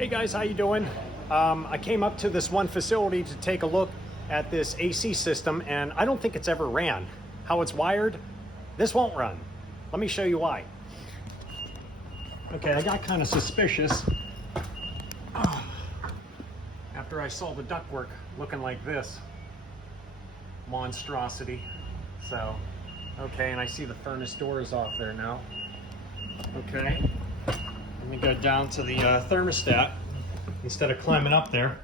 Hey guys, how you doing? I came up to this one facility to take a look at this AC system, and I don't think it's ever ran. How it's wired, this won't run. Let me show you why. Okay, I got kind of suspicious after I saw the ductwork looking like this monstrosity. So, okay, and I see the furnace door is off there now. Okay. Let me go down to the thermostat instead of climbing up there.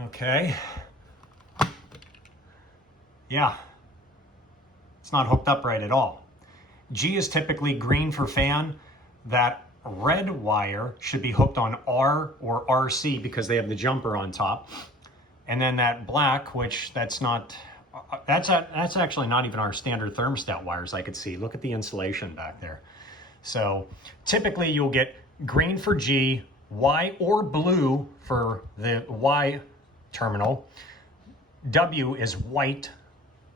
Okay. Yeah. It's not hooked up right at all. G is typically green for fan. That red wire should be hooked on R or RC because they have the jumper on top. And then that black, which that's actually not even our standard thermostat wires I could see. Look at the insulation back there. So typically you'll get green for G, Y or blue for the Y terminal. W is white,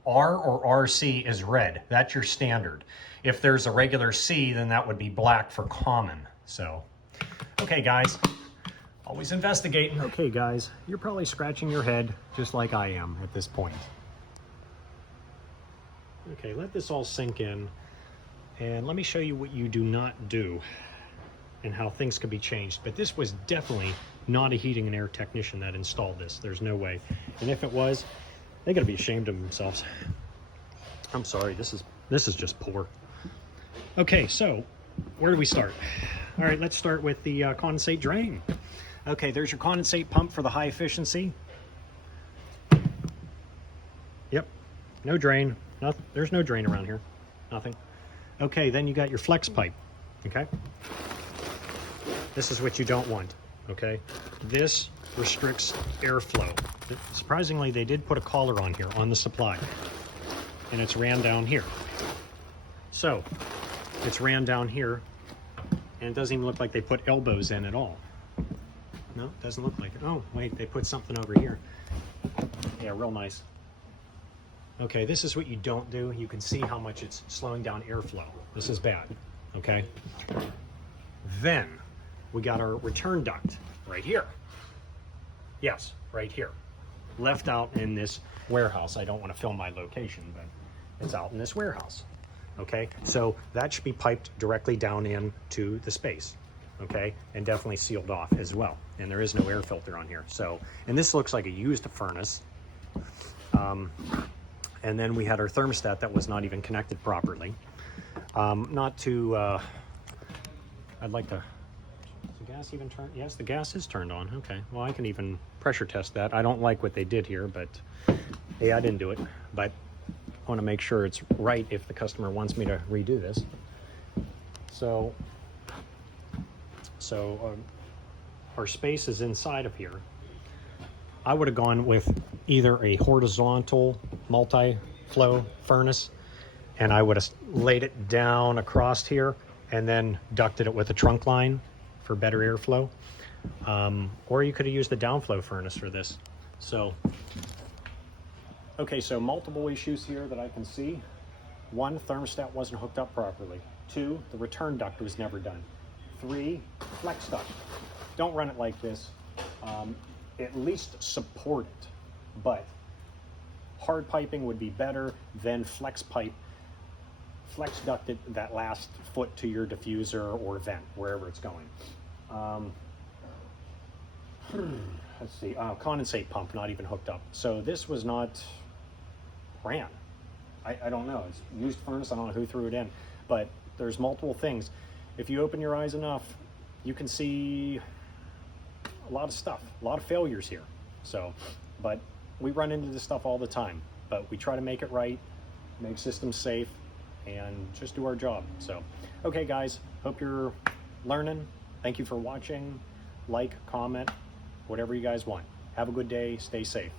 R or RC is red. That's your standard. If there's a regular C, then that would be black for common. So, okay guys, always investigating. Okay guys, you're probably scratching your head just like I am at this point. Okay, let this all sink in. And let me show you what you do not do and how things could be changed. But this was definitely not a heating and air technician that installed this. There's no way. And if it was, they gotta be ashamed of themselves. I'm sorry, this is just poor. Okay, so where do we start? All right, let's start with the condensate drain. Okay, there's your condensate pump for the high efficiency. Yep, no drain. There's no drain around here, nothing. Okay, then you got your flex pipe, okay? This is what you don't want, okay? This restricts airflow. Surprisingly, they did put a collar on here on the supply, and it's ran down here. So, it's ran down here, and it doesn't even look like they put elbows in at all. No, it doesn't look like it. Oh, wait, they put something over here. Yeah, real nice. Okay, this is what you don't do. You can see how much it's slowing down airflow. This is bad, okay? Then, we got our return duct right here. Yes, right here. Left out in this warehouse. I don't want to film my location, but it's out in this warehouse, okay? So that should be piped directly down into the space, okay? And definitely sealed off as well. And there is no air filter on here. So, and this looks like a used furnace. And then we had our thermostat that was not even connected properly. I'd like to, is the gas even turned? Yes, the gas is turned on. Okay, well, I can even pressure test that. I don't like what they did here, but hey, I didn't do it. But I want to make sure it's right if the customer wants me to redo this. So our space is inside of here. I would have gone with either a horizontal multi-flow furnace, and I would have laid it down across here and then ducted it with a trunk line for better airflow. Or you could have used the downflow furnace for this. So, okay, so multiple issues here that I can see. One, thermostat wasn't hooked up properly. Two, the return duct was never done. Three, flex duct. Don't run it like this. At least support it, but hard piping would be better than flex pipe. Flex ducted that last foot to your diffuser or vent, wherever it's going. Let's see, condensate pump not even hooked up. So this was not ran. I don't know, it's used furnace, I don't know who threw it in, but there's multiple things. If you open your eyes enough, you can see a lot of stuff, a lot of failures here. So, but we run into this stuff all the time, but we try to make it right, make systems safe, and just do our job. So, okay guys, hope you're learning. Thank you for watching. Like, comment, whatever you guys want. Have a good day, stay safe.